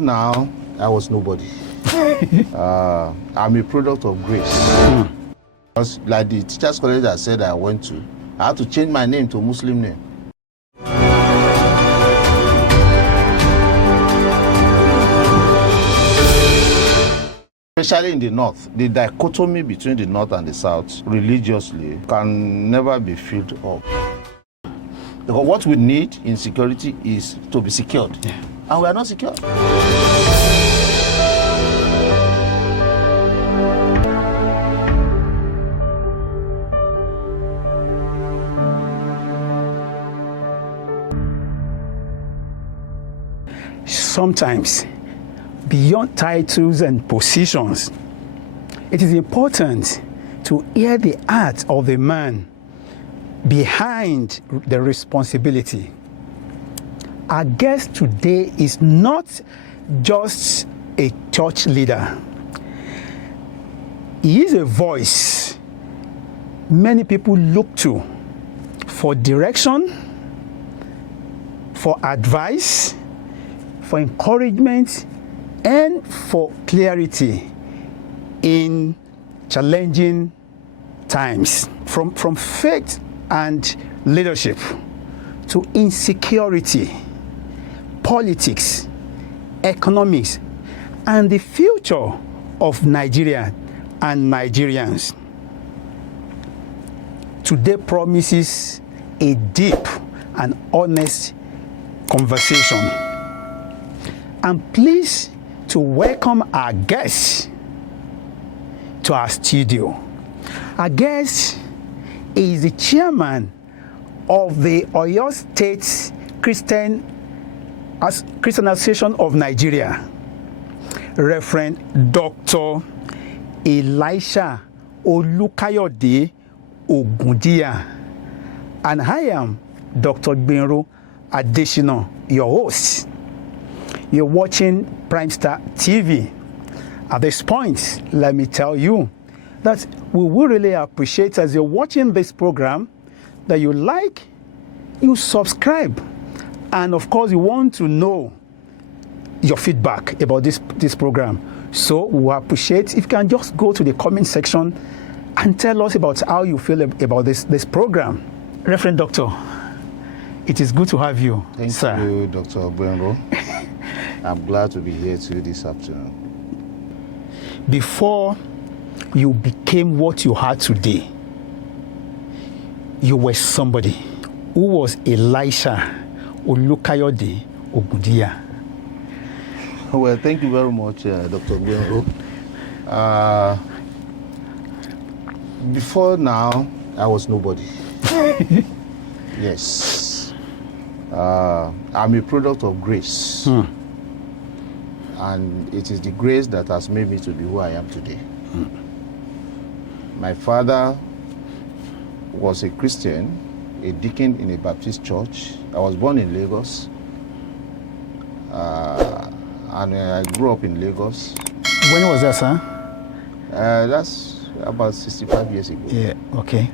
now, I was nobody. I'm a product of grace. Because like the teachers college I said I went to, I had to change my name to a Muslim name. Especially in the north, the dichotomy between the north and the south religiously can never be filled up. Because what we need in security is to be secured. Yeah. And we are not secure. Sometimes, beyond titles and positions, it is important to hear the heart of the man behind the responsibility. Our guest today is not just a church leader. He is a voice many people look to for direction, for advice, for encouragement, and for clarity in challenging times. From faith and leadership to insecurity, politics, economics, and the future of Nigeria and Nigerians. Today promises a deep and honest conversation. I'm pleased to welcome our guest to our studio. Our guest is the chairman of the Oyo State Christian Association of Nigeria, Reverend Dr. Elisha Olukayode Ogundiya, and I am Dr. Gbenro Adesina, your host. You're watching PrimeStar TV. At this point, let me tell you that we will really appreciate, as you're watching this program, that you like, you subscribe, and of course you want to know your feedback about this program. So we appreciate if you can just go to the comment section and tell us about how you feel about this program. Reverend Doctor, it is good to have you, sir. Thank you, Dr. Gbenro. I'm glad to be here too this afternoon. Before you became what you are today, you were somebody who was Elisha Olukayode Ogundiya. Well, thank you very much, Dr. Gbenro. Before now, I was nobody. Yes. I'm a product of grace. And it is the grace that has made me to be who I am today. My father was a Christian, a deacon in a Baptist church. I was born in Lagos. And I grew up in Lagos. When was that, sir? That's about 65 years ago. Yeah, okay.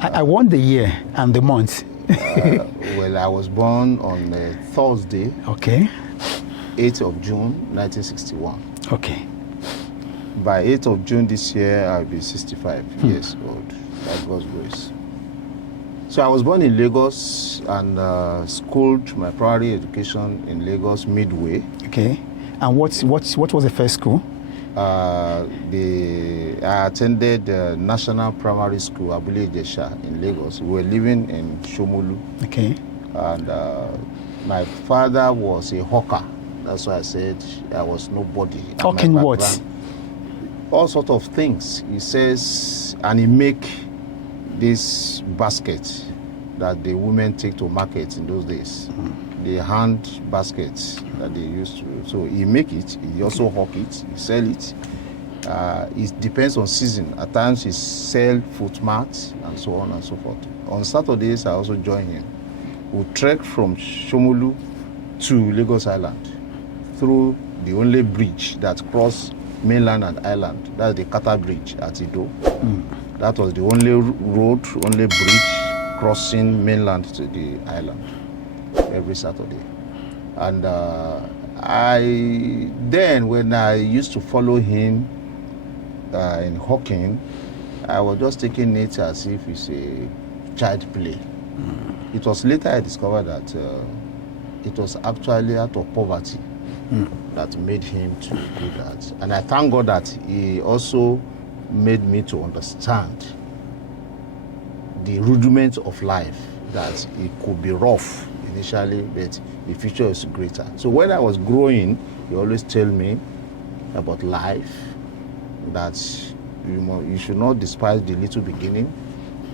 I want the year and the month. Well, I was born on Thursday. Okay. 8th of June, 1961. Okay. By 8th of June this year, I'll be 65 years old, by God's grace. So I was born in Lagos and schooled my primary education in Lagos Midway. Okay. And what was the first school? I attended National Primary School, Abule Ijesha, in Lagos. We were living in Shomolu. Okay. And my father was a hawker. That's why I said I was nobody. Hawking what? All sorts of things. He says, and he make this basket that the women take to market in those days. The hand baskets that they used to. So he make it, he also hawk it, he sell it. It depends on season. At times he sell foot mats and so on and so forth. On Saturdays I also join him. We trek from Shomolu to Lagos Island through the only bridge that cross mainland and island. That's the Kata Bridge at Ido. That was the only road, only bridge crossing mainland to the island every Saturday. And When I used to follow him in hawking, I was just taking it as if it's a child play. It was later I discovered that it was actually out of poverty that made him to do that. And I thank God that he also made me to understand the rudiments of life, that it could be rough initially, but the future is greater. So when I was growing, he always tell me about life, that you should not despise the little beginning.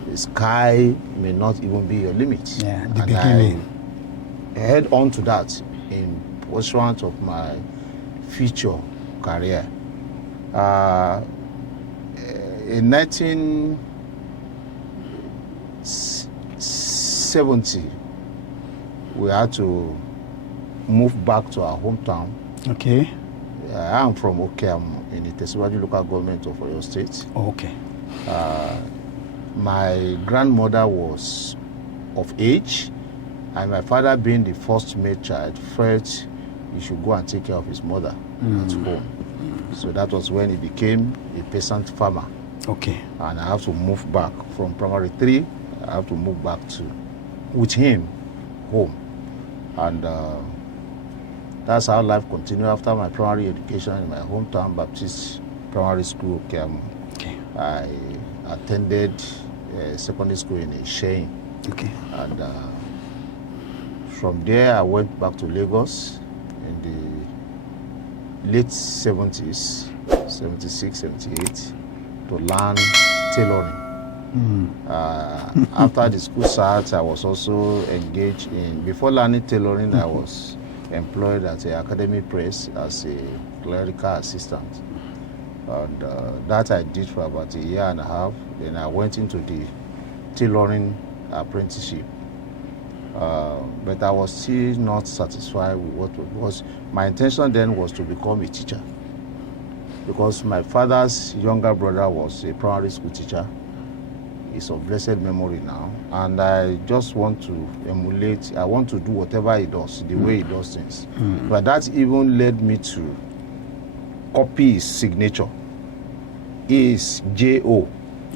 The sky may not even be your limit. Yeah, the beginning. I head on to that in pursuit of my future career. In 1970, we had to move back to our hometown. Okay. I am from Okeam in the Terrorism local government of Oyo State. Okay. My grandmother was of age, and my father, being the first male child, felt he should go and take care of his mother at home. So that was when he became a peasant farmer. Okay. And I have to move back from primary 3. I have to move back with him home. And that's how life continued after my primary education in my hometown Baptist Primary School. Okay. I attended secondary school in Isheyin. Okay. And from there, I went back to Lagos in the late 70s, 76, 78, to learn tailoring. After the school starts, I was also engaged in, before learning tailoring, I was employed at the Academy Press as a clerical assistant. And that I did for about a year and a half. Then I went into the tailoring apprenticeship. But I was still not satisfied with what was. My intention then was to become a teacher, because my father's younger brother was a primary school teacher. He's of blessed memory now, and I just want to emulate. I want to do whatever he does, the way he does things. But that even led me to copy his signature. He is J-O.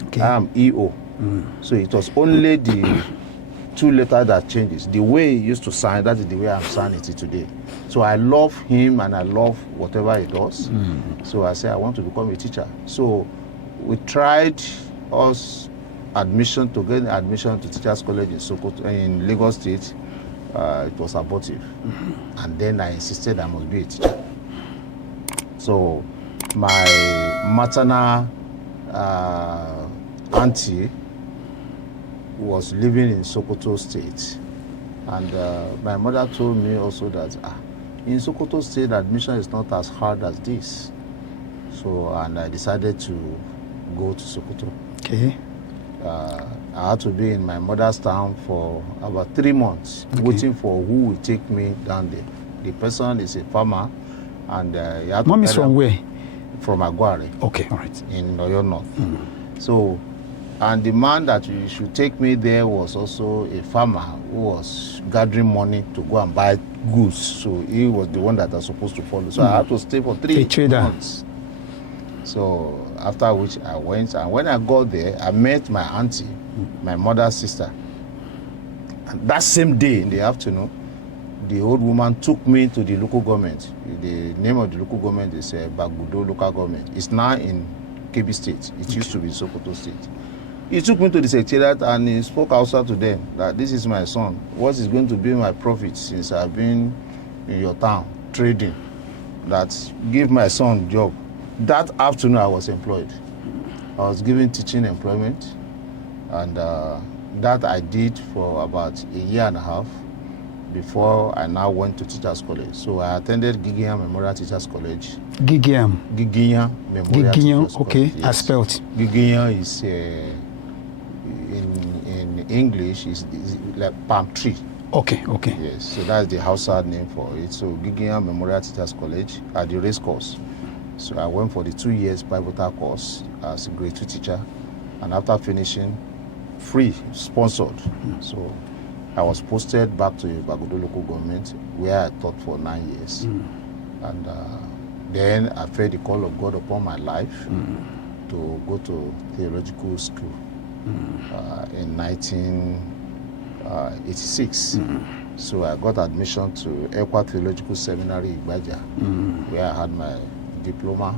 Okay. I am E-O. So it was only the 2 letters that changes. The way he used to sign, that is the way I'm signing it today. So I love him and I love whatever he does. So I said I want to become a teacher. So we tried us admission to get admission to Teachers College in Sokoto, in Lagos State. It was abortive. And then I insisted I must be a teacher. So my maternal auntie was living in Sokoto State, and my mother told me also that in Sokoto State admission is not as hard as this. So, and I decided to go to Sokoto. Okay. I had to be in my mother's town for about 3 months, waiting for who will take me down there. The person is a farmer, and he had Mom is from where? From Aguare. Okay, all right. In Oyo North. So, and the man that you should take me there was also a farmer who was gathering money to go and buy goods. So he was the one that I was supposed to follow. So I had to stay for 3 months. So after which I went, and when I got there, I met my auntie, my mother's sister. And that same day in the afternoon, the old woman took me to the local government. The name of the local government is Bagudo local government. It's now in Kebbi State. It used to be Sokoto State. He took me to the secretariat and he spoke outside to them that this is my son. What is going to be my profit since I've been in your town trading? That give my son job. That afternoon I was employed. I was given teaching employment, and that I did for about a year and a half before I now went to Teachers College. So I attended Gigian Memorial Teachers College. Gigian Memorial Teachers College. Okay, Yes. I spelled. Gigian is in English is like palm tree. Okay. Yes, so that's the Hausa name for it. So Gigian Memorial Teachers College at the race course. So I went for the 2 years pivotal course as a grade 2 teacher, and after finishing, free, sponsored. So I was posted back to Ibagudo local government, where I taught for 9 years. And then I felt the call of God upon my life to go to theological school in 1986. So I got admission to Ekwa Theological Seminary Igbaja, where I had my diploma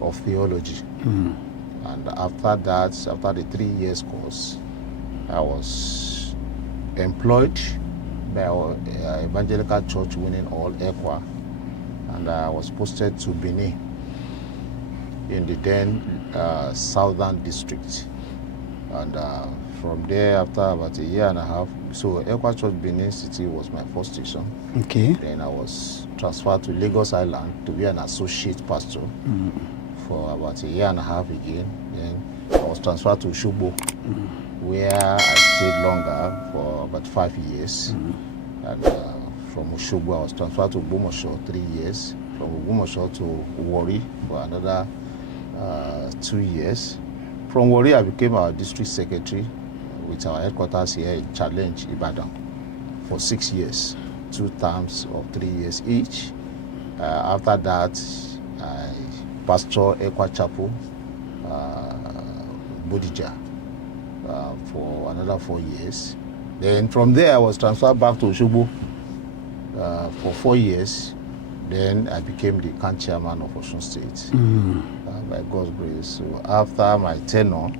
of theology. And after that, after the 3 years course, I was employed by our evangelical church winning all Ekwa, and I was posted to Benin in the then southern district. And from there, after about a year and a half, so Ekwa Church Benin City was my first station. Okay. Then I was transferred to Lagos Island to be an associate pastor for about a year and a half again. Then I was transferred to Osogbo, where I stayed longer for about 5 years. And from Osogbo, I was transferred to Ogbomoso 3 years. From Ogbomoso to Warri for another 2 years. From Warri, I became our district secretary with our headquarters here in Challenge, Ibadan, for 6 years, 2 terms of 3 years each. After that, I pastored Ekwa Chapel, Bodija, for another 4 years. Then from there, I was transferred back to Osogbo for 4 years. Then I became the camp chairman of Oyo State by God's grace. So after my tenure,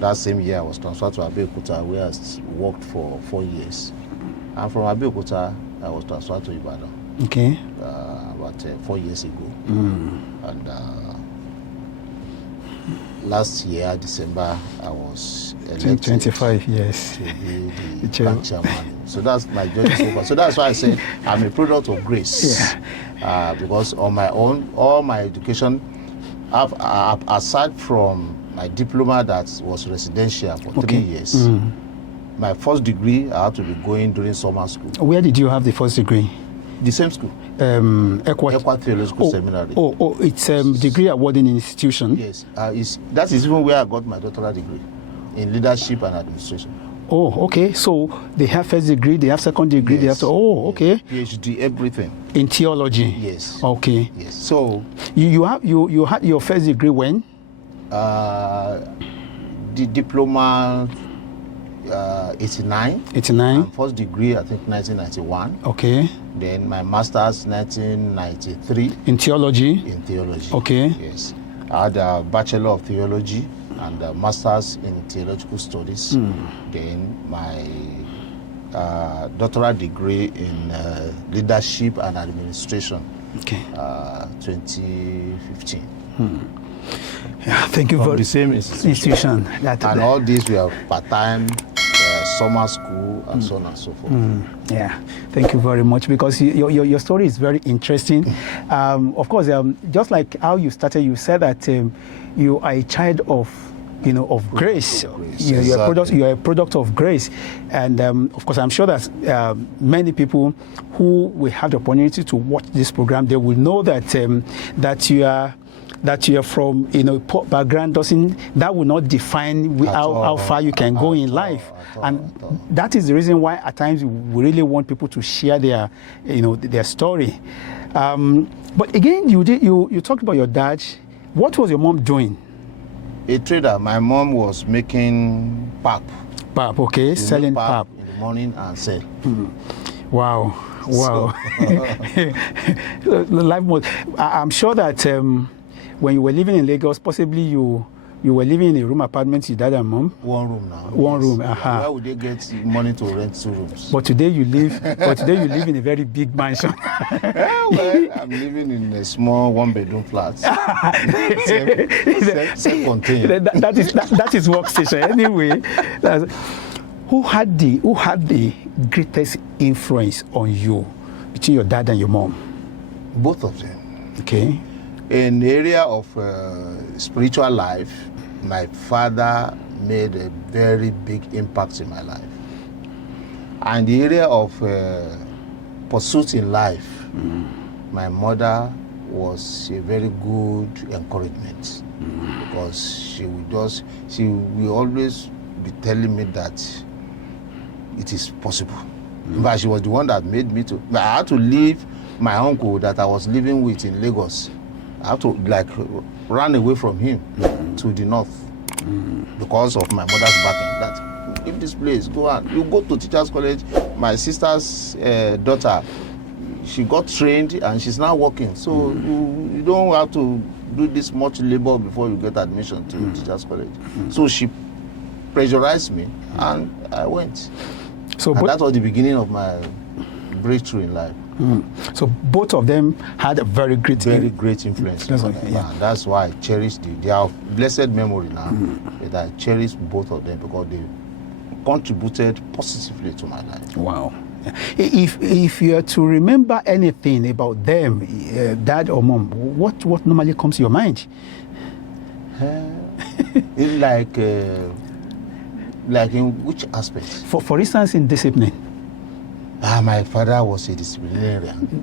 that same year I was transferred to Abeokuta, where I worked for 4 years. And from Abeokuta, I was transferred to Ibadan. Okay. About 4 years ago. And last year, December, I was elected 25 years to be the camp chairman. So that's my journey so far. So that's why I say I'm a product of grace. Because on my own, all my education, aside from my diploma that was residential for 3 years, my first degree I had to be going during summer school. Where did you have the first degree? The same school. Ekwa Theological Seminary. It's degree awarding institution. Yes, that is even where I got my doctoral degree in leadership and administration. Oh, okay. So they have first degree, they have second degree, Yes. they have okay. PhD, everything. In theology. Yes. Okay. Yes. So You had your first degree when? the diploma 89. 89. And first degree I think 1991. Okay. Then my master's 1993 In theology. in theology. Okay. Yes. I had a Bachelor of Theology and a Master's in Theological Studies. Then my doctoral degree in Leadership and Administration. Okay. 2015. Yeah, thank you From for the same institution. And all these were part-time, summer school, and so on and so forth. Yeah, thank you very much, because your story is very interesting. Of course, just like how you started, you said that you are a child of grace. You're a product of grace, and of course, I'm sure that many people who will have the opportunity to watch this program, they will know that that you are from poor background that will not define how far you can go in life. And that is the reason why at times we really want people to share their their story. But again, you talked about your dad. What was your mom doing? A trader. My mom was making pap. Pap, okay, selling pap in the morning and sell. Wow. Life mode. I'm sure that when you were living in Lagos, possibly you were living in a room apartment with your dad and mom. One room now. One room. Where would they get money to rent 2 rooms? But today you live in a very big mansion. Well, I'm living in a small 1-bedroom flat. Self-contained. That is workstation anyway. Who had the greatest influence on you between your dad and your mom? Both of them. Okay. In the area of spiritual life, my father made a very big impact in my life. And the area of pursuit in life, my mother was a very good encouragement, because she will always be telling me that it is possible. But she was the one that made me to. I had to leave my uncle that I was living with in Lagos. I had to like run away from him to the north because of my mother's backing. That leave this place, go on. You go to teachers' college. My sister's daughter, she got trained and she's now working. So you don't have to do this much labor before you get admission to teachers' college. So she pressurized me and I went. So and that was the beginning of my breakthrough in life. So both of them had a very great influence. Yeah. And that's why I cherish they are blessed memory now. But I cherish both of them because they contributed positively to my life. Wow. If you are to remember anything about them, dad or mom, what normally comes to your mind? It's like in which aspect? For instance, in discipline. My father was a disciplinarian.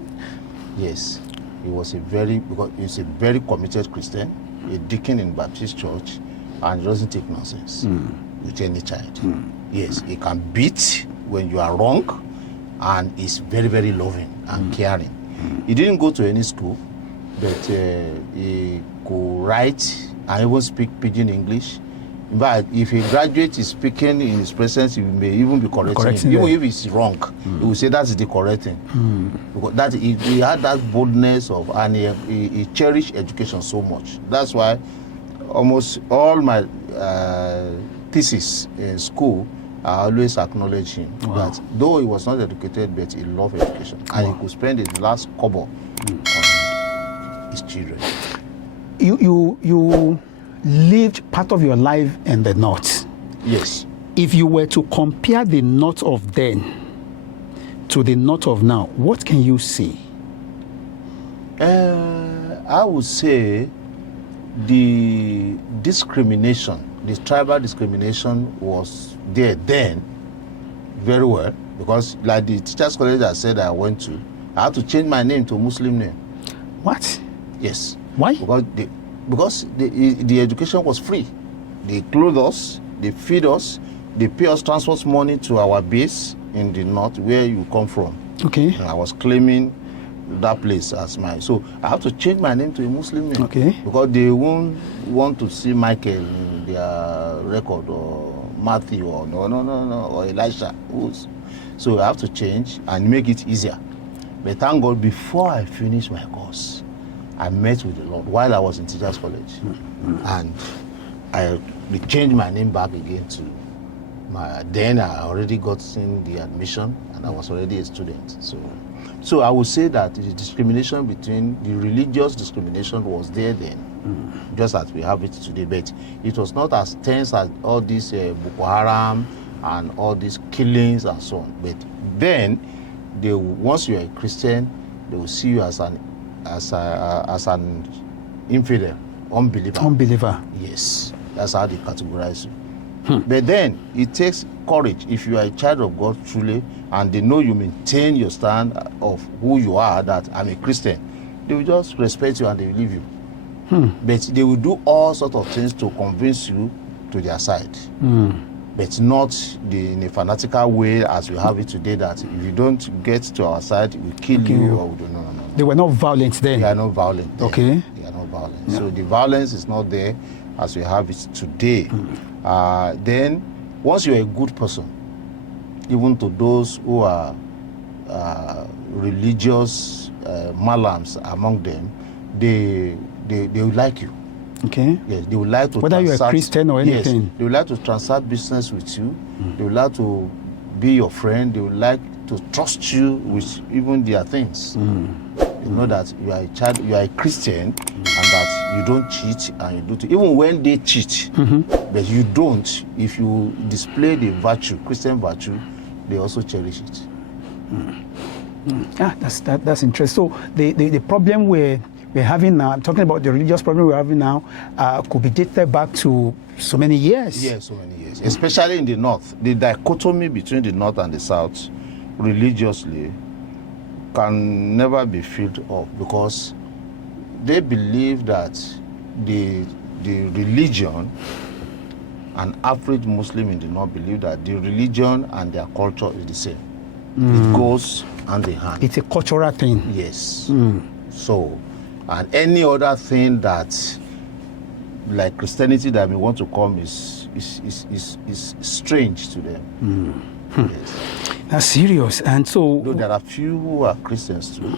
Yes, he's a very committed Christian, a deacon in Baptist church, and he doesn't take nonsense with any child. Yes, he can beat when you are wrong, and he's very, very loving and caring. He didn't go to any school, but he could write and even speak pidgin English. But if a graduate is speaking in his presence, he may even be correcting him. Even if it's wrong, he will say that's the correct thing. Because that he had that boldness and he cherished education so much. That's why almost all my thesis in school, I always acknowledge him. That though he was not educated, but he loved education. And he could spend his last kobo on his children. You lived part of your life in the north. Yes. If you were to compare the north of then to the north of now, what can you see? I would say the discrimination, the tribal discrimination was there then very well, because like the teachers' college I said I went to, I had to change my name to a Muslim name. What? Yes. Why? Because the education was free. They clothe us, they feed us, they pay us transport money to our base in the north where you come from. Okay. And I was claiming that place as mine. So I have to change my name to a Muslim name. Okay. Because they won't want to see Michael in their record or Matthew or or Elisha. So I have to change and make it easier. But thank God, before I finished my course, I met with the Lord while I was in teachers' college, and I changed my name back again to my. Then I already got in the admission, and I was already a student. So I would say that the discrimination between the religious discrimination was there then, just as we have it today. But it was not as tense as all these Boko Haram and all these killings and so on. But then, once you are a Christian, they will see you as an infidel, unbeliever. Yes, that's how they categorize you. But then it takes courage if you are a child of God truly, and they know you maintain your stand of who you are, that I'm a Christian. They will just respect you and they will leave you. But they will do all sorts of things to convince you to their side. But not in a fanatical way as we have it today, that if you don't get to our side, we kill you or we do no. They were not violent then? They are not violent then. Okay. They are not violent. Yeah. So the violence is not there as we have it today. Then, once you're a good person, even to those who are religious malams among them, they will like you. Okay. Yes, they would like to. Whether you're a Christian or anything. Yes, they would like to transact business with you. They would like to be your friend. They would like to trust you with even their things. You know that you are a child, you are a Christian, and that you don't cheat and you do even when they cheat, but you don't. If you display the virtue, Christian virtue, they also cherish it. That's interesting. So the problem we're having now, I'm talking about the religious problem we're having now, could be dated back to so many years. Yes, so many years. Especially in the north. The dichotomy between the north and the south, religiously, can never be filled up, because they believe that the religion an average Muslim in the North believe that the religion and their culture is the same. It goes hand in hand. It's a cultural thing. Yes. So, and any other thing that, like Christianity, that we want to come is strange to them. Yes. That's serious. And so, Though there are few who are Christians too,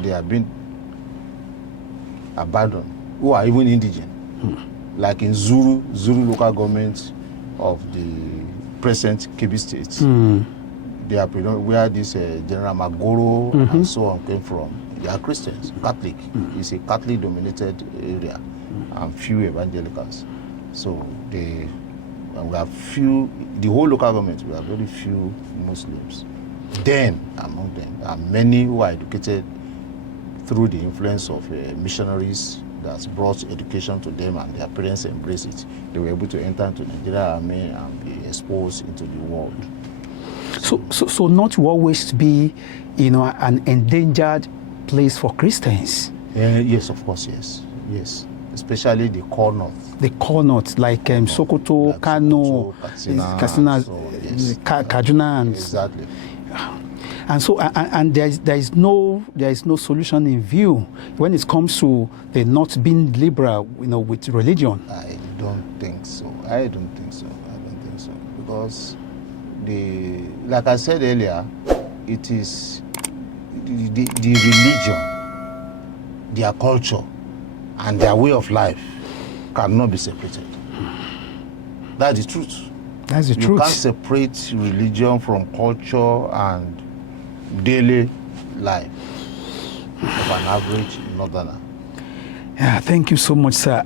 they have been abandoned, who are even indigent. Like in Zulu local government of the present Kebbi State. They are where this General Magoro and so on came from. They are Christians, Catholic. It's a Catholic dominated area and few evangelicals. So we have few, the whole local government, we have very few Muslims. Then, among them, are many who are educated through the influence of missionaries that's brought education to them, and their parents embrace it. They were able to enter into Nigerian army and be exposed into the world. So not to always be, an endangered place for Christians. Yes, of course, yes. Especially the core north. The core north, like Sokoto, like Kano, Sokoto, Katsina, yes. Kaduna, and Exactly. And so, and there is no solution in view when it comes to the not being liberal, with religion. I don't think so. Because like I said earlier, it is the religion, their culture, and their way of life cannot be separated. That's the truth. That's the truth. You can't separate religion from culture and daily life of an average northerner. Yeah, thank you so much, sir.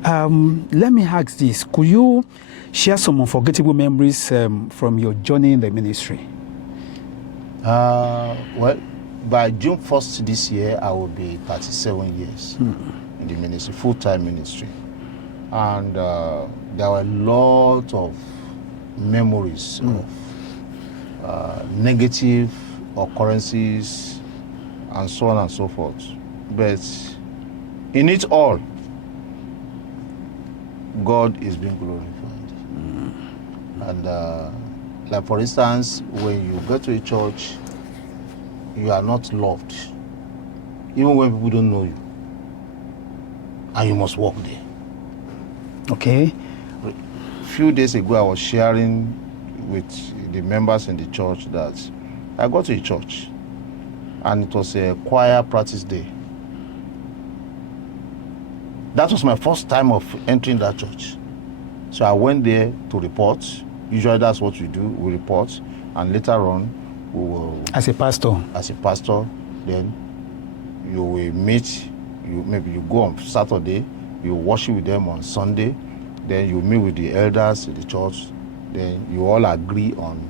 Let me ask this. Could you share some unforgettable memories from your journey in the ministry? Well, by June 1st this year, I will be 37 years in the ministry, full-time ministry. And there were a lot of memories of negative occurrences and so on and so forth. But in it all, God is being glorified. And like for instance, when you go to a church, you are not loved, even when people don't know you, and you must walk there. Okay. A few days ago, I was sharing with the members in the church that I got to a church, and it was a choir practice day. That was my first time of entering that church. So I went there to report. Usually that's what we do, we report, and later on we will... As a pastor, then you will meet, maybe you go on Saturday, you worship with them on Sunday, then you meet with the elders in the church, then you all agree on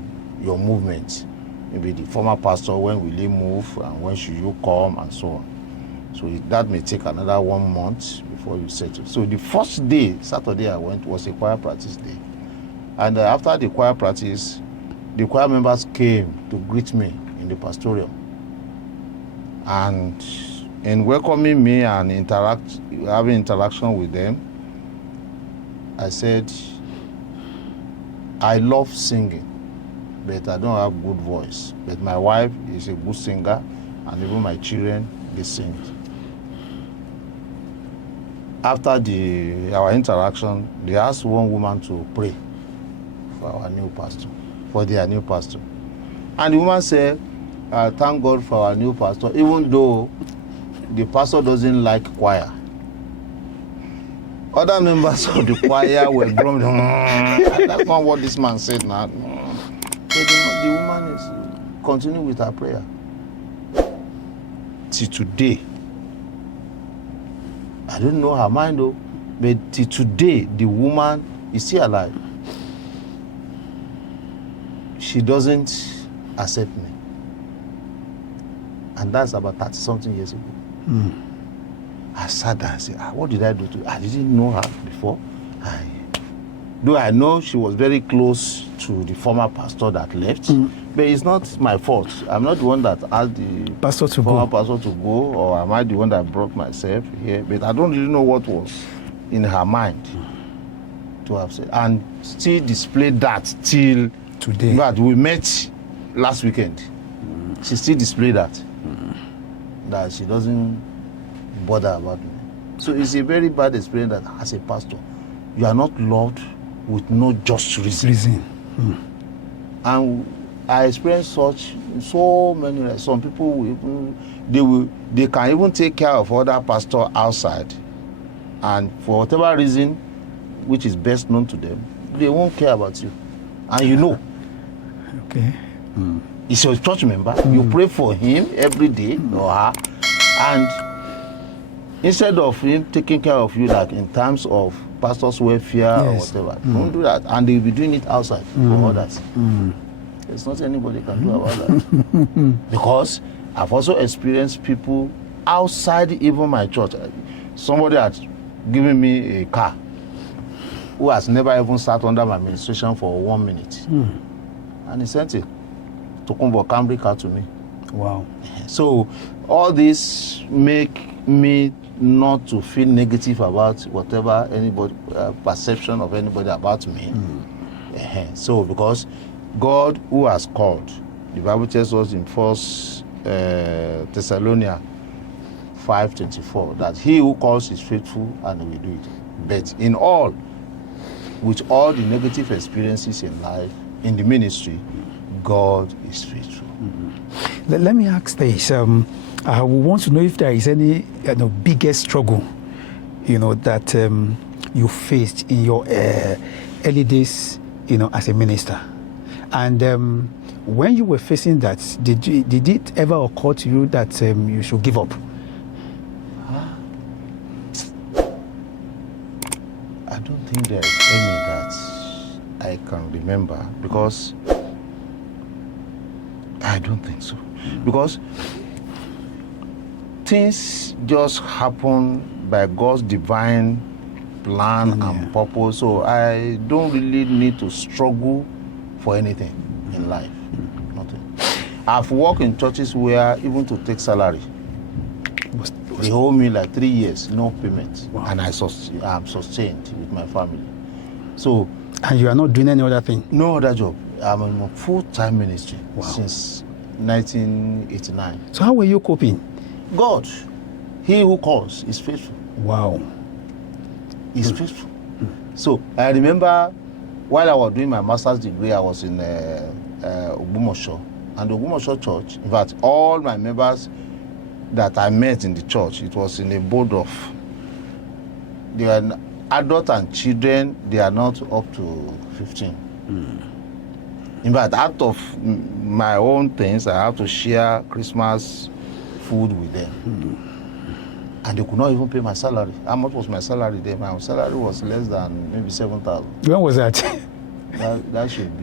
your movement. Maybe the former pastor, when will he move, and when should you come, and so on. So that may take another 1 month before you settle. So the first day, Saturday I went, was a choir practice day. And after the choir practice, the choir members came to greet me in the pastoral. And in welcoming me and having interaction with them, I said, I love singing, but I don't have good voice. But my wife is a good singer, and even my children, they sing. After our interaction, they asked one woman to pray for their new pastor. And the woman said, thank God for our new pastor, even though the pastor doesn't like choir. Other members of the choir were grumbling. That's not what this man said now. So the woman is continuing with her prayer. Till today, I don't know her mind though, but till today, the woman is still alive. She doesn't accept me. And that's about 30-something years ago. I sat there and said, what did I do to her? I didn't know her before. Though I know she was very close to the former pastor that left, but it's not my fault. I'm not the one that asked the pastor to go, or am I the one that brought myself here? But I don't really know what was in her mind to have said, and still display that till Today. But we met last weekend. She still displayed that. That she doesn't bother about me. So it's a very bad experience that as a pastor, you are not loved with no just reason. And I experienced so many. Some people they can even take care of other pastor outside, and for whatever reason, which is best known to them, they won't care about you, and you know. Okay. He's your church member. You pray for him every day or her, and instead of him taking care of you, like in terms of pastor's welfare or whatever, don't do that, and they'll be doing it outside for others. There's nothing anybody can do about that. Because I've also experienced people outside even my church. Somebody had given me a car who has never even sat under my administration for 1 minute. And he sent it to Kumbo Camry car to me. Wow. So all this make me not to feel negative about whatever anybody perception of anybody about me. So because God who has called, the Bible tells us in 1 Thessalonians 5:24 that he who calls is faithful and will do it. But in all, with all the negative experiences in life, in the ministry, God is faithful. Let me ask this. I want to know if there is any biggest struggle, that you faced in your early days, as a minister. And when you were facing that, did it ever occur to you that you should give up? I don't think there is any that I can remember, because I don't think so. Because things just happen by God's divine plan and purpose. So I don't really need to struggle for anything in life. Nothing. I've worked in churches where even to take salary, they owe me like 3 years, no payment. Wow. And I'm sustained with my family. So. And you are not doing any other thing? No other job. I'm in a full-time ministry since 1989. So how were you coping? God, he who calls is faithful. Wow. He's faithful. So I remember while I was doing my master's degree, I was in Ogumosho. And the Ogumosho church, in fact, all my members that I met in the church, it was in a board of, they are adults and children, they are not up to 15. In fact, out of my own things, I have to share Christmas food with them. And they could not even pay my salary. How much was my salary then? My salary was less than maybe 7,000. When was that? That should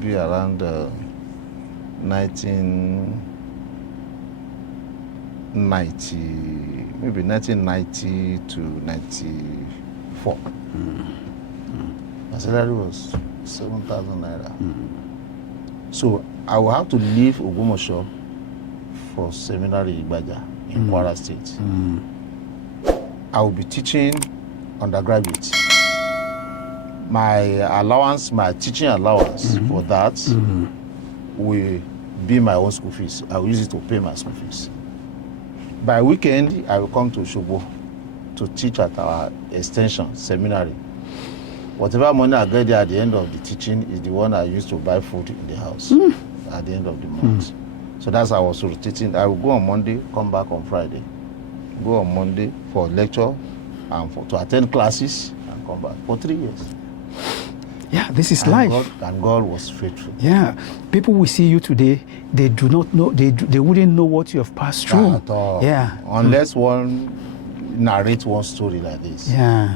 be around 1990, maybe 1990 to 94. My salary was 7,000 naira. So I will have to leave Ogumosho for seminary in Ibaja in Kwara State. I will be teaching undergraduates. My allowance, my teaching allowance for that will be my own school fees. I will use it to pay my school fees. By weekend, I will come to Osogbo to teach at our extension seminary. Whatever money I get there at the end of the teaching is the one I use to buy food in the house at the end of the month. So that's how I was rotating. I will go on Monday, come back on Friday. Go on Monday for lecture and to attend classes and come back for 3 years. Yeah, this is life. God was faithful. Yeah, people will see you today. They do not know. They wouldn't know what you have passed through. At all. Yeah, unless one narrates one story like this. Yeah,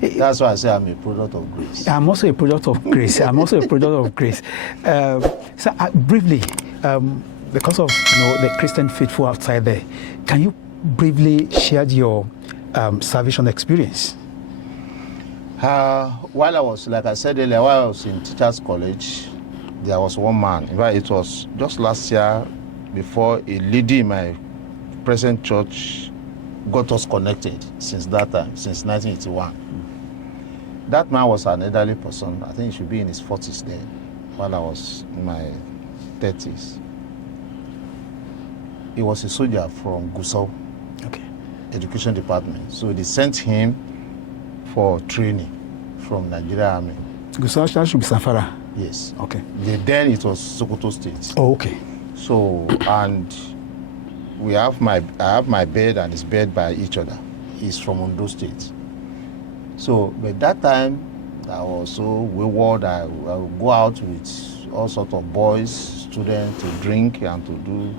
yes. That's why I say I'm a product of grace. I'm also a product of grace. I'm also a product of grace. So briefly, because of the Christian faithful outside there, can you briefly share your salvation experience? While I was, like I said earlier, while I was in Teachers College, there was one man. In fact, it was just last year before a lady in my present church got us connected since that time, since 1981. That man was an elderly person. I think he should be in his 40s then, while I was in my 30s. He was a soldier from Gusau, Okay. Education Department. So they sent him for training from Nigeria Army. Gusau should be Sanfara. Yes. Okay. Then it was Sokoto State. Oh, okay. So, and I have my bed and his bed by each other. He's from Ondo State. So, by that time, I was so wayward. I would go out with all sorts of boys, students to drink and to do.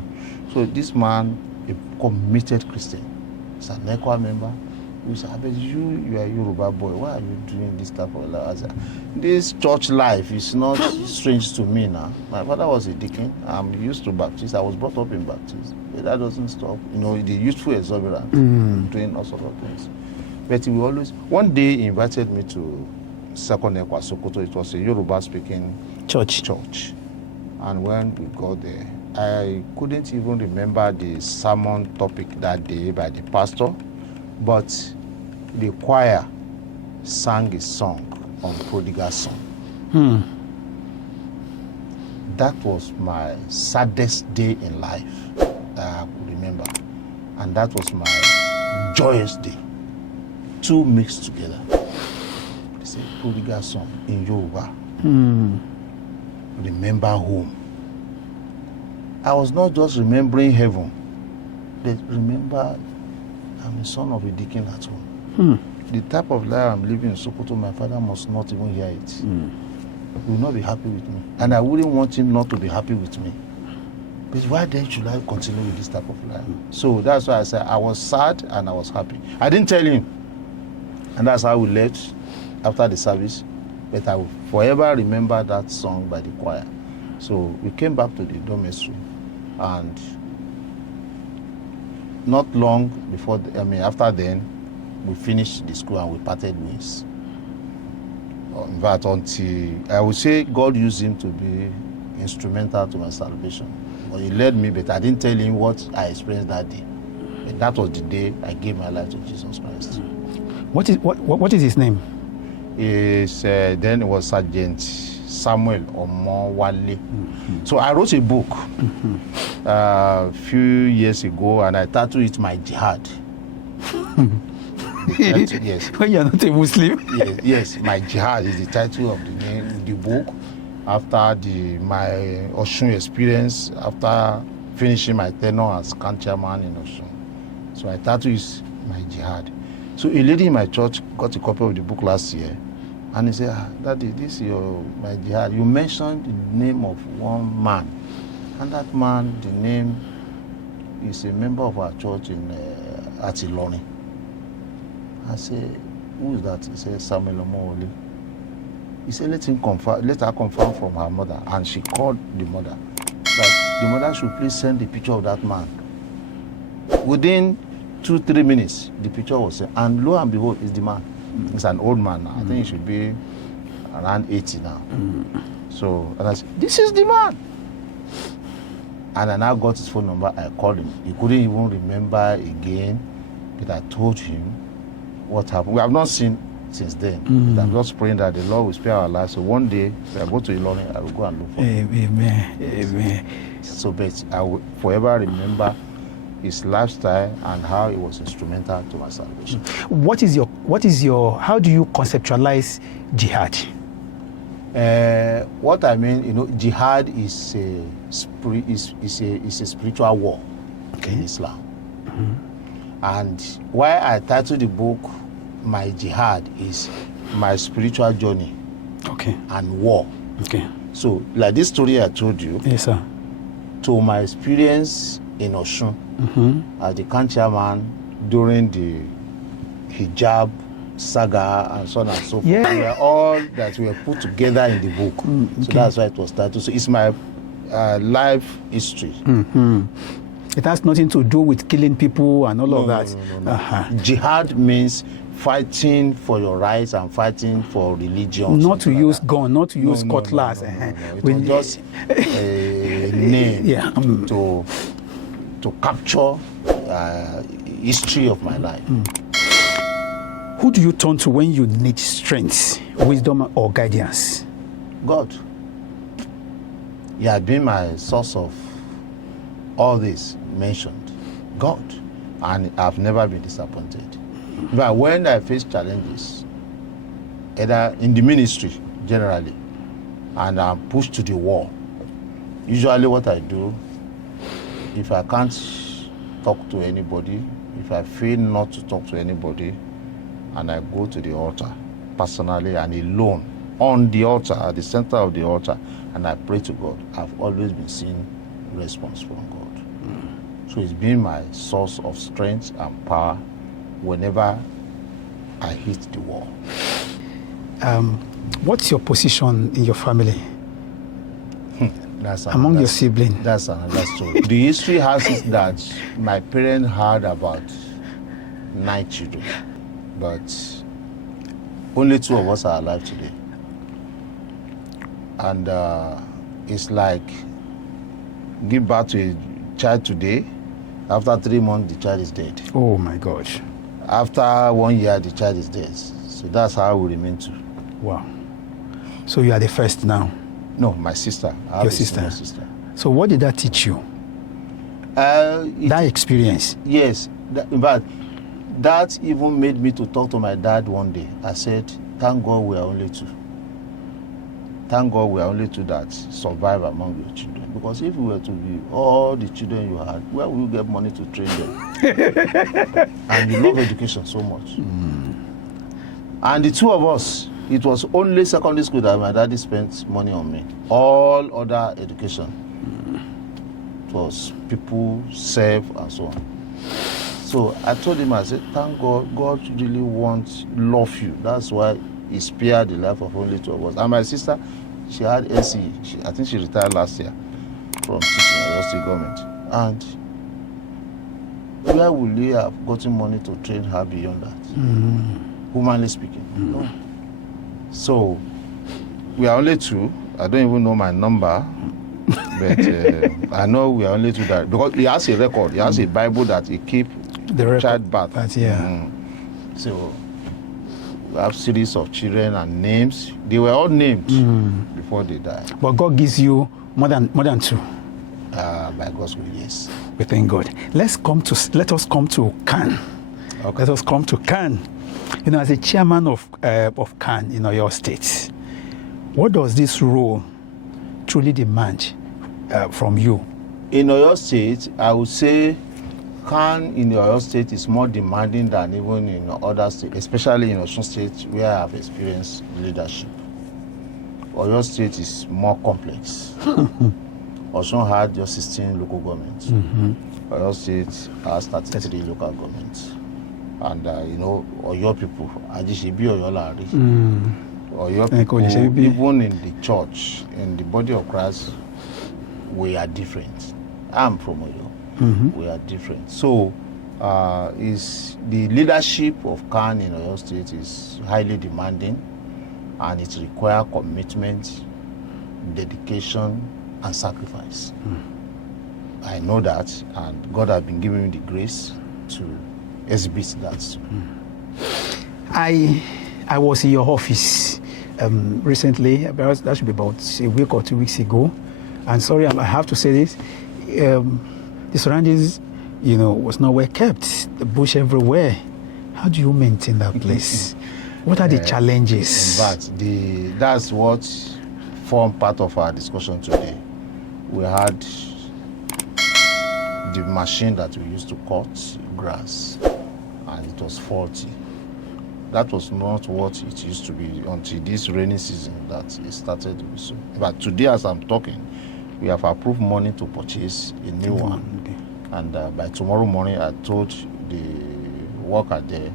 So, this man, a committed Christian, he's an ECWA member. He said, "But you are a Yoruba boy. Why are you doing this type of life?" I said, "This church life is not strange to me now. My father was a deacon. I'm used to Baptist. I was brought up in Baptist. But that doesn't stop. The youthful exuberance, doing all sorts of things." But he will always. One day he invited me to Second ECWA Sokoto. It was a Yoruba-speaking Church. And when we got there, I couldn't even remember the sermon topic that day by the pastor. But the choir sang a song on prodigal son. That was my saddest day in life that I could remember. And that was my joyous day. Two mixed together. It's a prodigal son in Yoruba. Remember home. I was not just remembering heaven, but remember I'm a son of a deacon at home. The type of life I'm living in Sokoto, my father must not even hear it. He will not be happy with me. And I wouldn't want him not to be happy with me. But why then should I continue with this type of life? So that's why I said I was sad and I was happy. I didn't tell him. And that's how we left after the service. But I will forever remember that song by the choir. So we came back to the dormitory, and not long before, after then, we finished the school and we parted ways. In fact, until I would say God used him to be instrumental to my salvation. But he led me, but I didn't tell him what I experienced that day. But that was the day I gave my life to Jesus Christ. What is his name? Then it was Sergeant Samuel Omowale. So I wrote a book a few years ago, and I titled it My Jihad. Yes. When you're not a Muslim. Yes, My Jihad is the title of the book. After my Osun experience, after finishing my tenure as camp chairman in Osun. So I titled it My Jihad. So a lady in my church got a copy of the book last year, and he said, "Daddy, this is my jihad. You mentioned the name of one man, and that man, the name is a member of our church at Ilorin." I said, "Who is that?" He said, "Samuel Omowale." He said, let her confirm from her mother, and she called the mother that the mother should please send the picture of that man. Within 2-3 minutes, the picture was sent, and lo and behold, it's the man. It's an old man now. I think he should be around 80 now. So, and I said, "This is the man." And I now got his phone number. I called him. He couldn't even remember again, but I told him what happened. We have not seen since then. But I'm just praying that the Lord will spare our lives. So one day, when I go to Ilorin, I will go and look for him. Amen. So, but I will forever remember his lifestyle and how he was instrumental to my salvation. How do you conceptualize jihad? What I mean, jihad is a spiritual war in Islam. And why I titled the book My Jihad is my spiritual journey and war. So, like this story I told you, yes, sir, to my experience in Osun as the camp chairman during the hijab saga and so on and so forth. Yeah. We were all that were put together in the book. So that's why it was titled. So it's my life history. It has nothing to do with killing people and all of that. No. Jihad means fighting for your rights and fighting for religion. Not to use gun, not to use cutlass. It was just a name to capture history of my life. Who do you turn to when you need strength, wisdom, or guidance? God. He had been my source of all this mentioned. God. And I've never been disappointed. But when I face challenges, either in the ministry generally, and I'm pushed to the wall, usually what I do, if I can't talk to anybody, if I feel not to talk to anybody, and I go to the altar personally and alone on the altar, at the center of the altar, and I pray to God, I've always been seeing response from God. So it's been my source of strength and power whenever I hit the wall. What's your position in your family? Among your siblings? That's another story. The history has it that my parents had about 9 children, but only 2 of us are alive today. And it's like give birth to a child today, after 3 months the child is dead. Oh my gosh. After 1 year the child is dead. So that's how we remain too. Wow. So you are the first now? No, my sister. I have Your a sister. senior sister. So what did that teach you? That experience? Yes. In fact, that even made me to talk to my dad one day. I said, thank God we are only 2. Thank God we are only 2 that survive among your children. Because if we were to be all the children you had, where will you get money to train them? And you love education so much. And the 2 of us, it was only secondary school that my daddy spent money on me. All other education, it was people, serve, and so on. So I told him, I said, thank God, God really love you. That's why he spared the life of only 2 of us. And my sister, she had NCE. I think she retired last year from teaching in the Oyo State government. And where will he have gotten money to train her beyond that? Humanly speaking. No. So we are only 2. I don't even know my number, but I know we are only 2 that, because he has a record. He has a Bible that he keep The child birth. But yeah. So we have series of children and names. They were all named before they died. But God gives you more than 2. By God's will, yes. We thank God. Let us come to CAN. Okay. Let us come to CAN. You know, as a chairman of CAN in Oyo State, what does this role truly demand from you? In Oyo State, I would say CAN in the Oyo State is more demanding than even in other states, especially in Oyo State, where I have experienced leadership. Oyo State is more complex. Osun had just 16 local governments. Oyo State has 33 local governments. And Oyo people, Ajishebi Oyo Lari. Oyo people, even in the church, in the body of Christ, we are different. I'm from Oyo. We are different. So, is the leadership of CAN in Oyo State is highly demanding, and it requires commitment, dedication, and sacrifice. I know that, and God has been giving me the grace to exhibit that. I was in your office recently. That should be about a week or 2 weeks ago. And sorry, I have to say this. The surroundings, was not well kept. The bush everywhere. How do you maintain that place? What are the challenges? In fact, that's what formed part of our discussion today. We had the machine that we used to cut grass, and it was faulty. That was not what it used to be until this rainy season that it started to be so. But today, as I'm talking, we have approved money to purchase a new one. Okay. And by tomorrow morning, I told the worker there,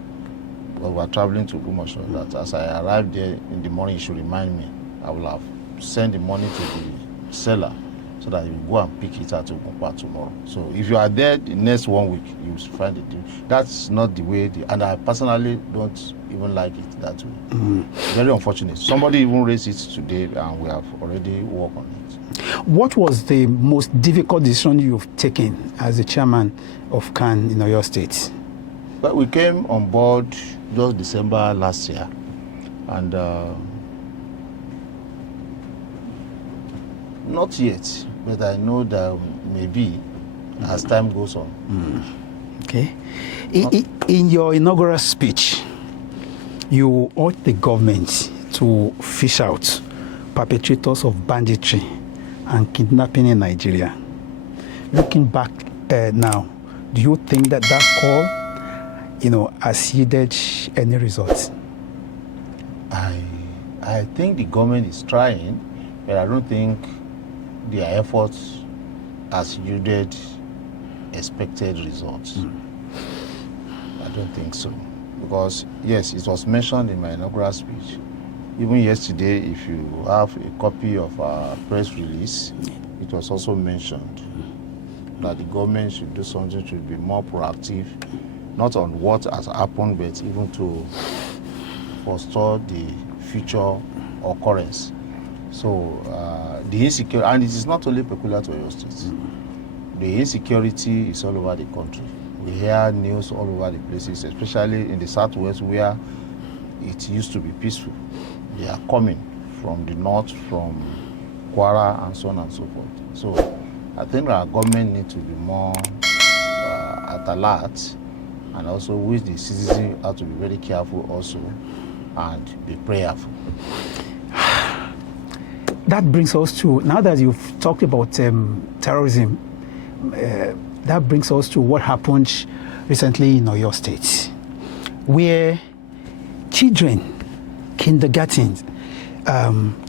we were traveling to Lumosho, that as I arrived there in the morning, he should remind me. I will have sent the money to the seller so that he will go and pick it out to Ogunpa tomorrow. So if you are there the next 1 week, you will find it. That's not the way, and I personally don't even like it that way. Very unfortunate. Somebody even raised it today, and we have already worked on it. What was the most difficult decision you've taken as the chairman of CAN in Oyo State? But we came on board just December last year, and not yet, but I know that maybe as time goes on. Okay. In your inaugural speech, you urged the government to fish out perpetrators of banditry and kidnapping in Nigeria. Looking back now, do you think that call, has yielded any results? I think the government is trying, but I don't think their efforts has yielded expected results. I don't think so. Because, yes, it was mentioned in my inaugural speech. Even yesterday, if you have a copy of our press release, it was also mentioned that the government should do something to be more proactive, not on what has happened, but even to forestall the future occurrence. So the insecurity, and it is not only peculiar to Oyo State, the insecurity is all over the country. We hear news all over the places, especially in the southwest where it used to be peaceful. They are coming from the north, from Kwara, and so on and so forth. So I think our government needs to be more at alert, and also with the citizens have to be very careful also and be prayerful. That brings us to, now that you've talked about terrorism, that brings us to what happened recently in Oyo State, where children, kindergarten,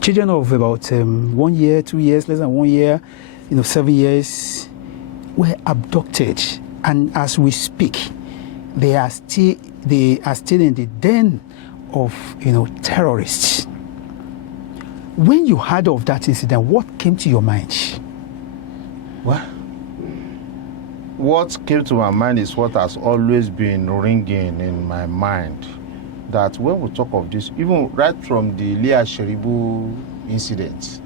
children of about 1 year, 2 years, less than 1 year, 7 years, were abducted, and as we speak, they are still in the den of terrorists. When you heard of that incident, what came to your mind? What came to my mind is what has always been ringing in my mind. That when we talk of this, even right from the Leah Sheribu incident,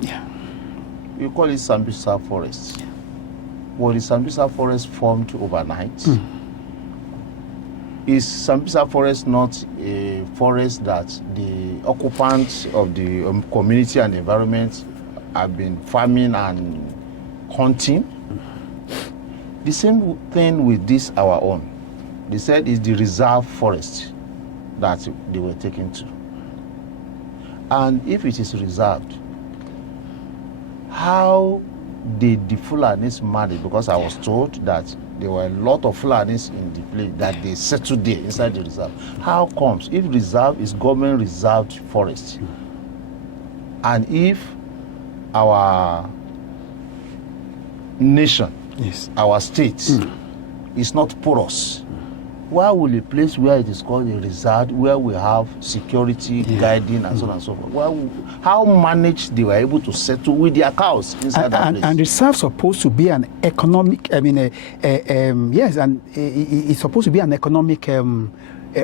we call it Sambisa Forest. Yeah. Well, the Sambisa Forest formed overnight. Is Sambisa Forest not a forest that the occupants of the community and the environment have been farming and hunting? The same thing with this, our own. They said it's the reserve forest that they were taken to. And if it is reserved, how did the Fulanis manage? Because I was told that there were a lot of Fulanis in the place that they settled there inside the reserve. How comes if reserve is government reserved forest, and if our nation, our state, is not porous, why will a place where it is called a reserve, where we have security, guiding, and so on and so forth, how managed they were able to settle with their cows inside that place? And reserve supposed to be an economic, it's supposed to be an economic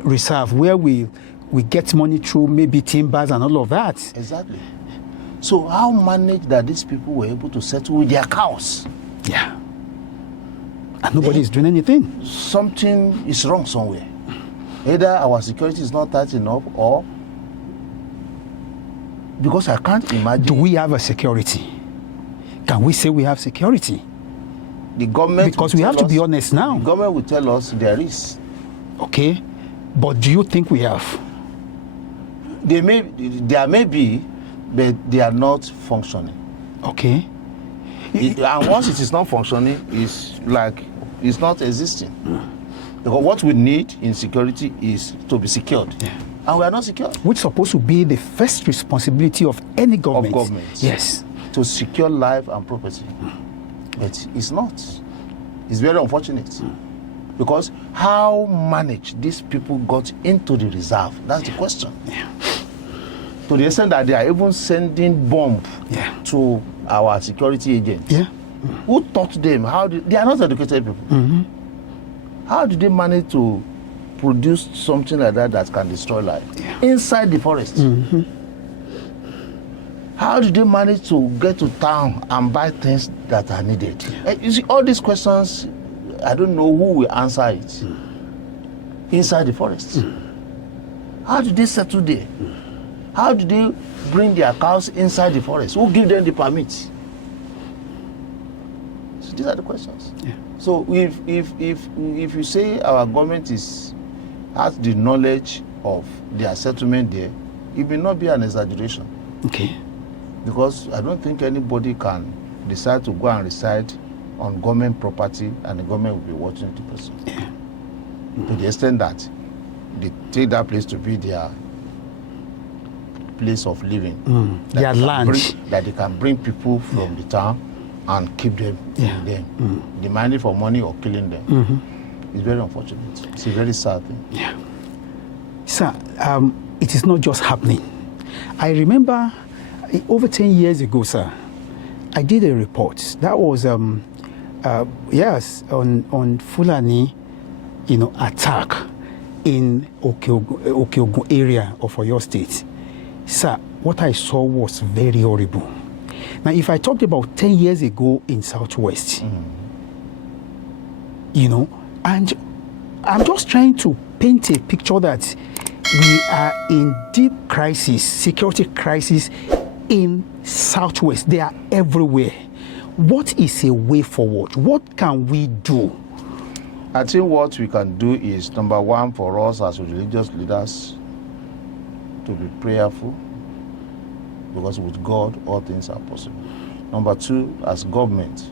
reserve where we get money through maybe timbers and all of that. Exactly. So how managed that these people were able to settle with their cows? Yeah. And nobody is doing anything. Something is wrong somewhere. Either our security is not tight enough, or because I can't imagine. Do we have a security? Can we say we have security? The government, because we have to be honest now. The government will tell us there is. Okay, but do you think we have? There may be, but they are not functioning. Okay. And once it is not functioning, it's not existing. Because what we need in security is to be secured. And we are not secured. Which is supposed to be the first responsibility of any government. Of government. Yes. To secure life and property. But it's not. It's very unfortunate. Because how managed these people got into the reserve? That's the question. To the extent that they are even sending bomb to our security agents. Who taught them? They are not educated people. How do they manage to produce something like that can destroy life inside the forest? How do they manage to get to town and buy things that are needed? You see, all these questions, I don't know who will answer it. inside the forest. How do they settle there? How do they bring their cows inside the forest? Who give them the permit? So these are the questions. Yeah. So if you say our government has the knowledge of their settlement there, it may not be an exaggeration. Okay. Because I don't think anybody can decide to go and reside on government property and the government will be watching the person. Yeah. To the extent that they take that place to be their place of living. Their land. That they can bring people from the town and keep them there, demanding for money or killing them. It's very unfortunate. It's a very sad thing. Yeah. Sir, it is not just happening. I remember over 10 years ago, sir, I did a report. That was, yes, on Fulani, attack in Okeogun area of Oyo State. Sir, what I saw was very horrible. Now, if I talked about 10 years ago in Southwest, and I'm just trying to paint a picture that we are in deep crisis, security crisis in Southwest. They are everywhere. What is a way forward? What can we do? I think what we can do is, number one, for us as religious leaders, to be prayerful, because with God, all things are possible. Number two, as government,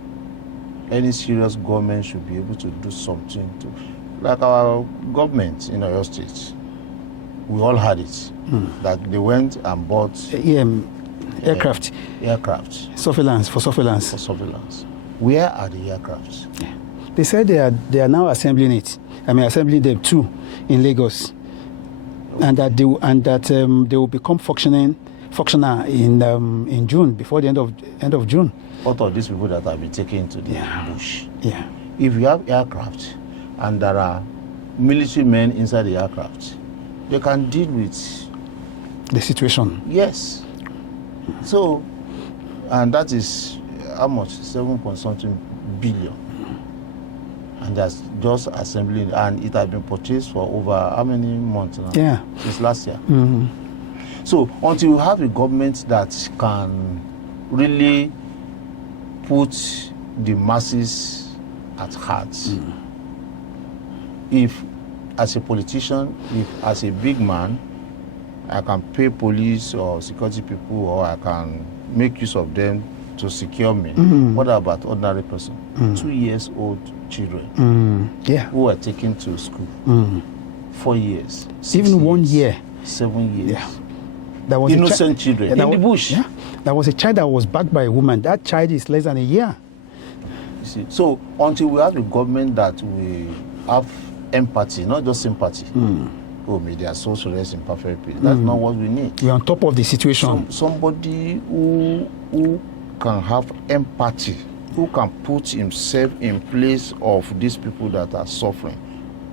any serious government should be able to do something to, like our government in Oyo State, we all had it, that they went and bought aircraft. Surveillance. Where are the aircrafts? Yeah. They said they are now assembling it. Assembling them too in Lagos, and that they will become functional in June, before the end of June. What of these people that have been taken into the bush? Yeah. If you have aircraft and there are military men inside the aircraft, they can deal with the situation. Yes. So, and that is how much? 7.something billion. And that's just assembling, and it has been purchased for over how many months now? Yeah. Since last year. So until you have a government that can really put the masses at heart, if as a politician, if as a big man, I can pay police or security people, or I can make use of them to secure me, what about ordinary person? 2 years old children who are taken to school, 4 years, even years, 1 year, 7 years. Yeah. There was innocent children in the bush. Yeah. There was a child that was backed by a woman. That child is less than a year. You see, so until we have a government that we have empathy, not just sympathy. Oh, may their souls rest in perfect peace. That's not what we need. We're on top of the situation. Somebody who can have empathy, who can put himself in place of these people that are suffering.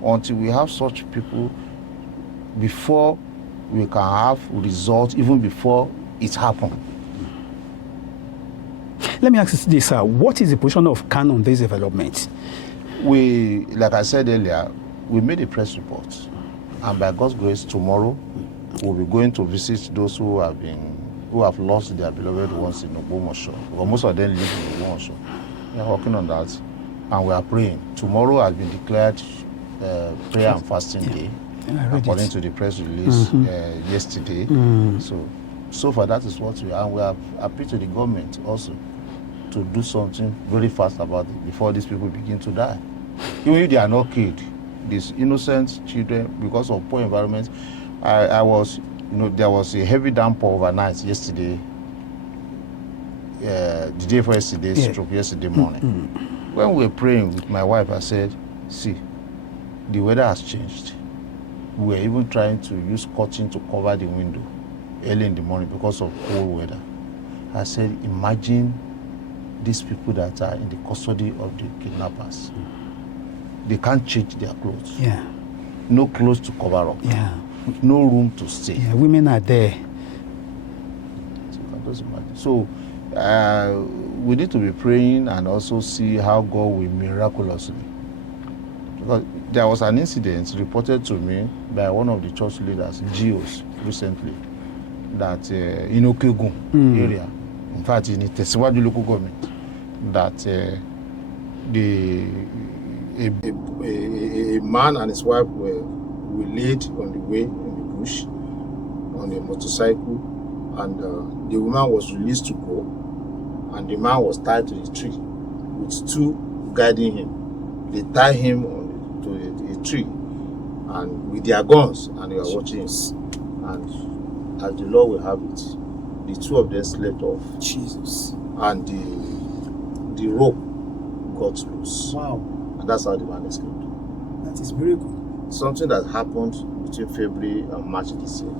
Until we have such people, before we can have results, even before it happens. Let me ask this, sir. What is the position of CAN on this development? We, like I said earlier, we made a press report. And by God's grace, tomorrow we'll be going to visit those who have lost their beloved ones in Ogbomoso. Because most of them live in Ogbomoso. We are working on that, and we are praying. Tomorrow has been declared prayer and fasting day, according to the press release yesterday. So far, that is what we are. And we have appealed to the government also to do something very fast about it before these people begin to die. Even if they are not killed, these innocent children, because of poor environment. I was, there was a heavy downpour overnight yesterday, the day for yesterday, stroke yesterday morning. When we were praying with my wife, I said, see, the weather has changed. We were even trying to use curtain to cover the window early in the morning because of cold weather. I said, imagine these people that are in the custody of the kidnappers. They can't change their clothes. Yeah. No clothes to cover up. Yeah. No room to stay. Yeah, women are there. So you can just imagine. So we need to be praying and also see how God will miraculously Because there was an incident reported to me by one of the church leaders, GOs, recently, that in Okegun area, in fact, in Itesiwaju local government, that a man and his wife were laid on the way in the bush on a motorcycle, and the woman was released to go, and the man was tied to the tree with two guiding him. They tie him to a tree and with their guns, and they were watching him. And as the Lord will have it, the two of them slept off. Jesus. And the rope got loose. Wow. And that's how the man escaped. That is very good. Something that happened between February and March this year.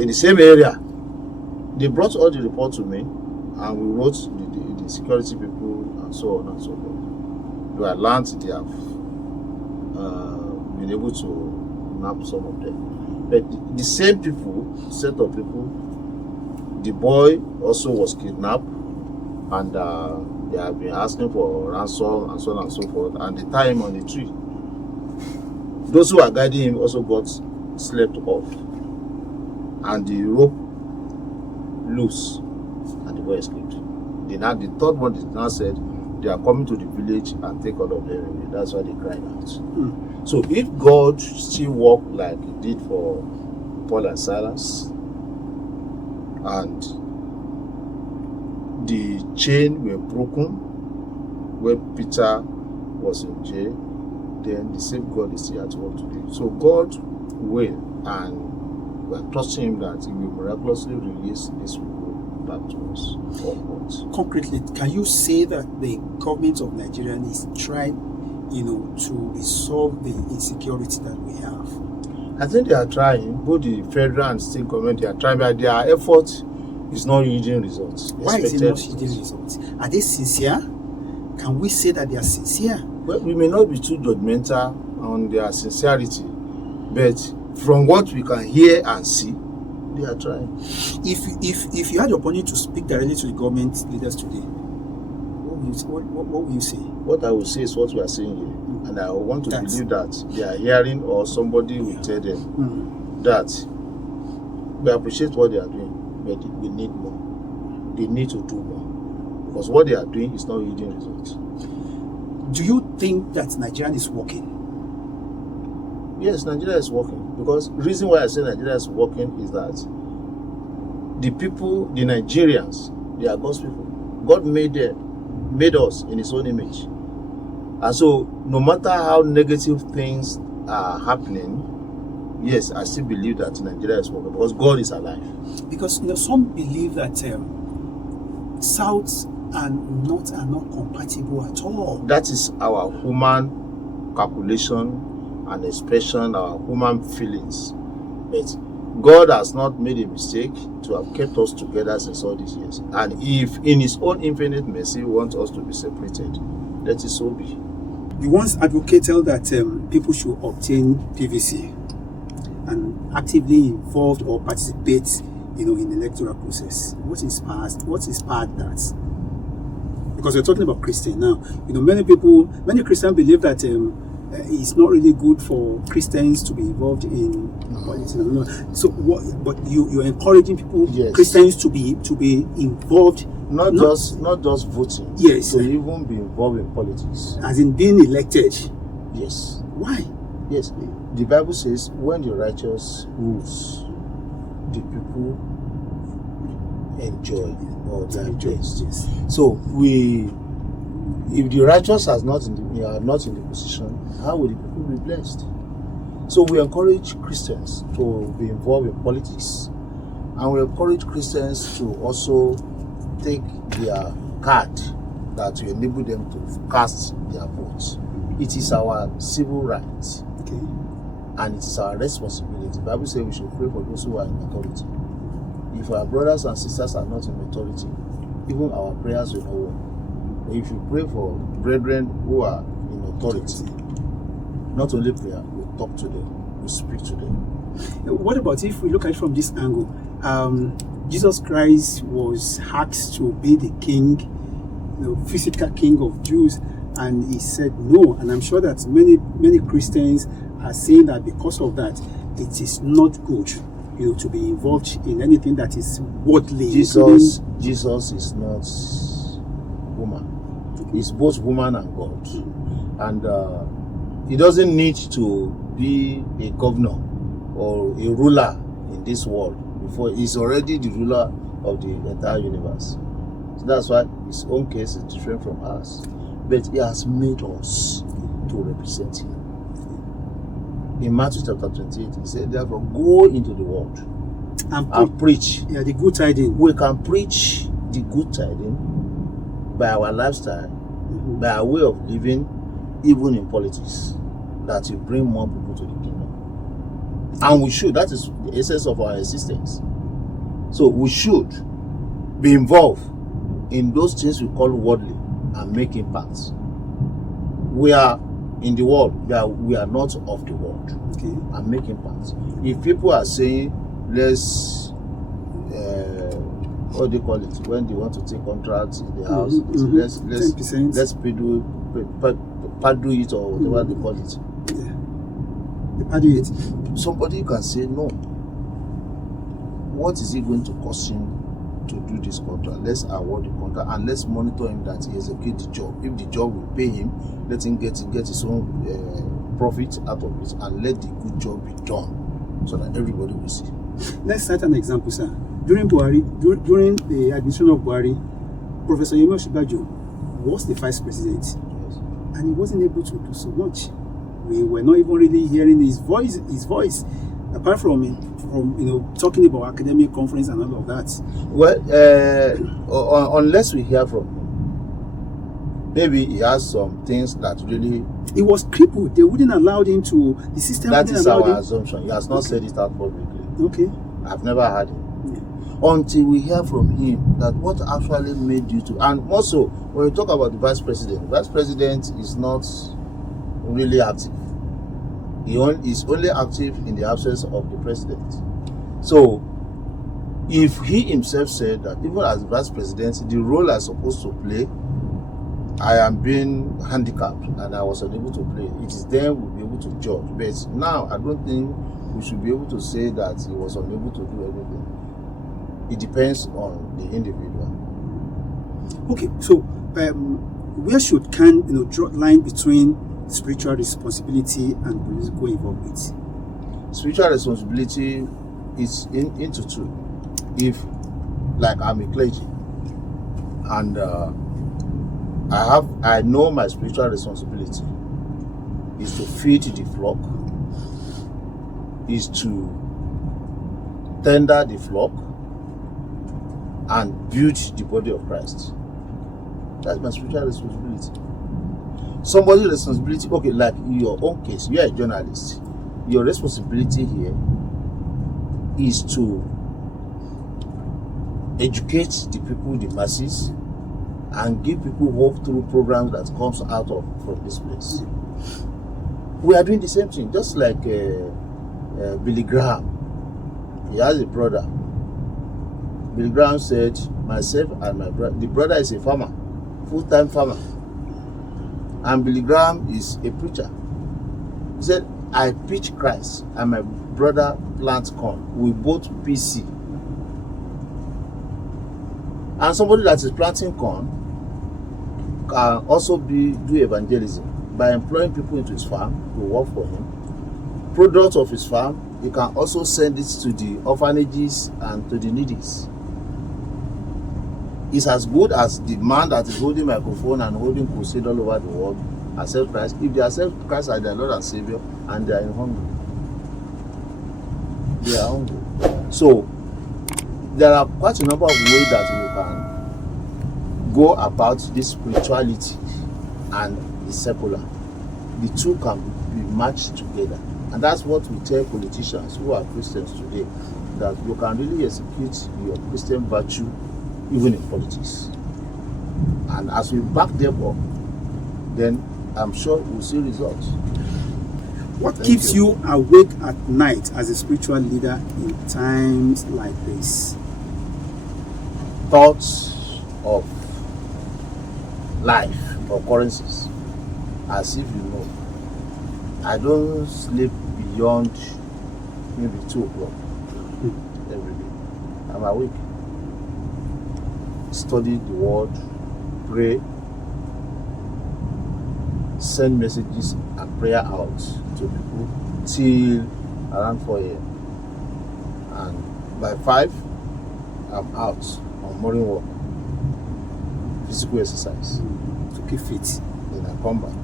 In the same area, they brought all the report to me, and we wrote the security people and so on and so forth. They were learned, they have been able to nab some of them. But the same people, set of people, the boy also was kidnapped, and they have been asking for ransom and so on and so forth, and they tie him on the tree. Those who are guiding him also got slept off, and the rope loose, and the boy escaped. The third one is now said they are coming to the village and take all of them away. That's why they cried out. So if God still worked like he did for Paul and Silas, and the chain were broken when Peter was in jail, then the same God is still at work today. So God will, and we are trusting him that he will miraculously release this people back to us. Concretely, can you say that the government of Nigeria is trying, to resolve the insecurity that we have? I think they are trying. Both the federal and state government, they are trying, but their effort is not yielding results. Why is it not yielding results? Are they sincere? Can we say that they are sincere? Well, we may not be too judgmental on their sincerity, but from what we can hear and see, they are trying. If you had the opportunity to speak directly to the government leaders today, what will you say? What I will say is what we are saying here, and I want to believe that they are hearing, or somebody will tell them that we appreciate what they are doing, but we need more. They need to do more, because what they are doing is not yielding results. Do you think that Nigeria is working? Yes, Nigeria is working. Because the reason why I say Nigeria is working is that the people, the Nigerians, they are God's people. God made us in his own image. And so no matter how negative things are happening, yes, I still believe that Nigeria is working because God is alive. Because some believe that South and North are not compatible at all. That is our human calculation and expression, our human feelings. But God has not made a mistake to have kept us together since all these years. And if in his own infinite mercy wants us to be separated, let it so be. You once advocated that people should obtain PVC and actively involved or participate, in the electoral process. What inspired that? Because we're talking about Christians now. Many Christians believe that it's not really good for Christians to be involved in politics. So, but you're encouraging people, yes, Christians, to be involved, not just voting. Yes, to even be involved in politics, as in being elected. Yes. Why? Yes, the Bible says when the righteous rules, the people enjoy or they are blessed. Yes. So if the righteous are not in the position, how will the people be blessed? So we encourage Christians to be involved in politics, and we encourage Christians to also take their card that will enable them to cast their votes. It is our civil right, okay, and it is our responsibility. The Bible says we should pray for those who are in authority. If our brothers and sisters are not in authority, even our prayers will not work. If you pray for brethren who are in authority, not only prayer, we talk to them, we speak to them. What about if we look at it from this angle? Jesus Christ was asked to be the king, physical king of Jews, And he said no. And I'm sure that many Christians are saying that because of that, it is not good, to be involved in anything that is worldly. Jesus is not woman. He's both woman and God. And he doesn't need to be a governor or a ruler in this world before he's already the ruler of the entire universe. So that's why his own case is different from ours. But he has made us to represent him. In Matthew chapter 28, he said, therefore, go into the world and preach. Yeah, the good tidings. We can preach the good tidings by our lifestyle, by our way of living, even in politics, that will bring more people to the kingdom. And we should. That is the essence of our existence. So we should be involved in those things we call worldly and make impacts. We are in the world, we are not of the world, and make impacts. If people are saying, let's what do you call it, when they want to take contracts in the house, let's paddle it or whatever they call it. Paddle it. Somebody can say no. What is it going to cost him to do this contract? Let's award the contract and let's monitor him that he execute the job. If the job will pay him, let him get his own profit out of it, and let the good job be done so that everybody will see. Let's cite an example, sir. During the administration of Buhari, Professor Yemi Osinbajo was the vice president, and he wasn't able to do so much. We were not even really hearing his voice. Apart from talking about academic conference and all of that. Well, unless we hear from him, maybe he has some things that really. He was crippled. They wouldn't allow him to. The system. That is our assumption. He has not said it out publicly. Okay. I've never heard him. Until we hear from him that what actually made you to. And also, when we talk about the vice president is not really active. He is only active in the absence of the president. So, if he himself said that even as vice president, the role I'm supposed to play, I am being handicapped and I was unable to play, it is then we'll be able to judge. But now, I don't think we should be able to say that he was unable to do anything. It depends on the individual. Okay, so where should draw line between spiritual responsibility and political involvement? Spiritual responsibility is into two. If, like, I'm a clergy, and I know my spiritual responsibility is to feed the flock, is to tender the flock, and build the body of Christ. That's my spiritual responsibility. Somebody's responsibility, okay, like in your own case, you are a journalist. Your responsibility here is to educate the people, the masses, and give people hope through programs that comes out from this place. We are doing the same thing, just like Billy Graham. He has a brother. Billy Graham said, myself and my brother, the brother is a farmer, full-time farmer. And Billy Graham is a preacher. He said, I preach Christ and my brother plants corn. We both PC. And somebody that is planting corn can also do evangelism by employing people into his farm to work for him. Products of his farm, he can also send it to the orphanages and to the needy. It's as good as the man that is holding microphone and holding crusade all over the world accept Christ. If they accept Christ as their Lord and Savior and they are in hunger, they are hungry. So there are quite a number of ways that we can go about this spirituality and the secular. The two can be matched together, and that's what we tell politicians who are Christians today, that you can really execute your Christian virtue even in politics. And as we back them up, then I'm sure we'll see results. What keeps you awake at night as a spiritual leader in times like this? Thoughts of life, occurrences as if you know, I don't sleep beyond maybe 2 o'clock every day. I'm awake. Study the word, pray, send messages and prayer out to people till around 4 a.m. And by 5, I'm out on morning walk, physical exercise To keep fit. then I come back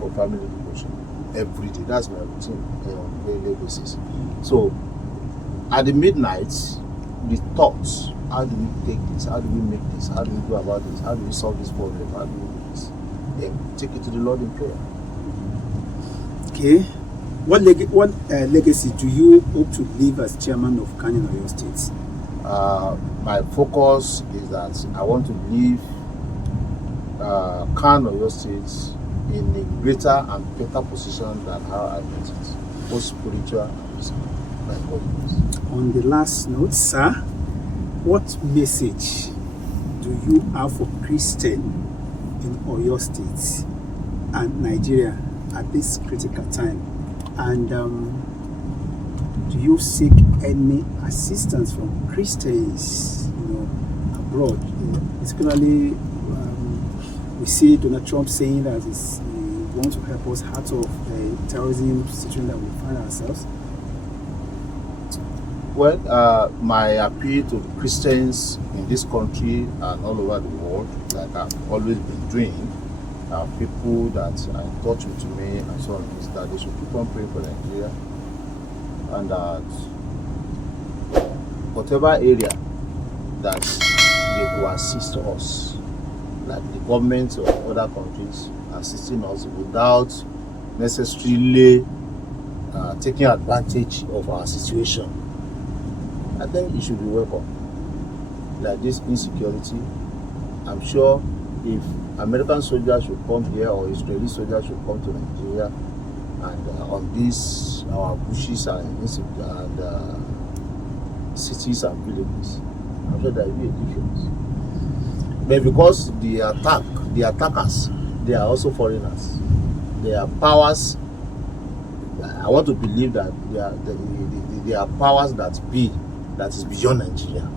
for family devotion every day. That's my routine on a daily basis. So at the midnight, the thoughts, how do we take this? How do we make this? How do we go about this? How do we solve this problem? How do we do this? Then take it to the Lord in prayer. Okay. What legacy do you hope to leave as chairman of Kano Oyo State? My focus is that I want to leave Kano Oyo State in a greater and better position than how I met it, both spiritual and physical. My God. On the last note, sir, what message do you have for Christian in Oyo State and Nigeria at this critical time? And do you seek any assistance from Christians, abroad? Particularly, we see Donald Trump saying that he wants to help us out of the terrorism situation that we find ourselves. Well, my appeal to Christians in this country and all over the world, like I've always been doing, people that are in touch with me and so on, is that they should keep on praying for Nigeria, and that whatever area that they will assist us, like the governments of other countries assisting us without necessarily taking advantage of our situation, I think it should be welcome. Like this insecurity, I'm sure if American soldiers should come here or Israeli soldiers should come to Nigeria and on these our bushes and cities and villages, I'm sure there will be a difference. But because the attackers, they are also foreigners. They are powers. I want to believe that they are powers that is beyond Nigeria.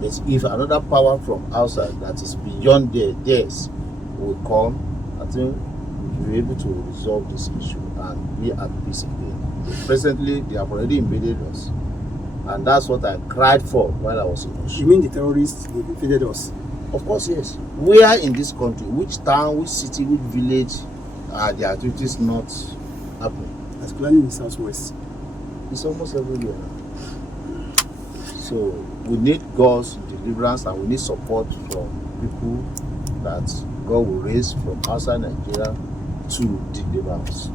But if another power from outside that is beyond theirs will come, I think we'll be able to resolve this issue and be at peace again. But presently, they have already invaded us. And that's what I cried for while I was in Oyo. You mean the terrorists have invaded us? Of course, yes. Where in this country, which town, which city, which village are the activities not happening? Particularly in the southwest. It's almost everywhere now. So we need God's deliverance and we need support from people that God will raise from outside Nigeria to deliver us.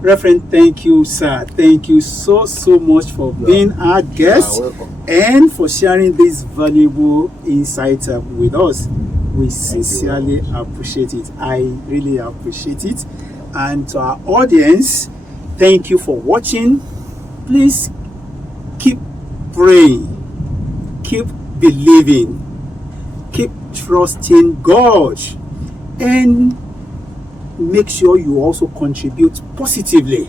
Reverend, thank you, sir. Thank you so much for being our guest and for sharing this valuable insight with us. We sincerely appreciate it. I really appreciate it. And to our audience, thank you for watching. Please keep praying, keep believing, keep trusting God, and make sure you also contribute positively,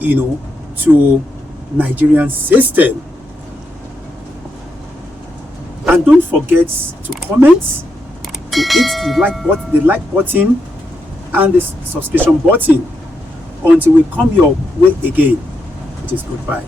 to Nigerian system. And don't forget to comment, to hit the like button and the subscription button. Until we come your way again, it is goodbye.